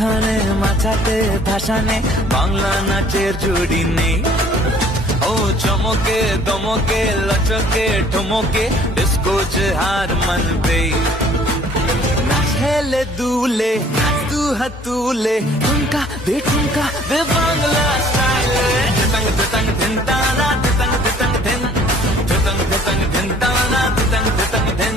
উখানে মাচাতে ভাসানে বাংলা নাচের জুড়ি নেই। ও চমকে দমকে লচকে ঠমকে ডিস্কো হার মানবে। হেলে দুলে তু হাতুলে ঠুমকা দে বাংলা স্টাইলে। ততঙ্গ ততঙ্গ ধিন তানা ততঙ্গ ততঙ্গ ধিন ততঙ্গ ততঙ্গ ধিন তানা ততঙ্গ ততঙ্গ ধিন।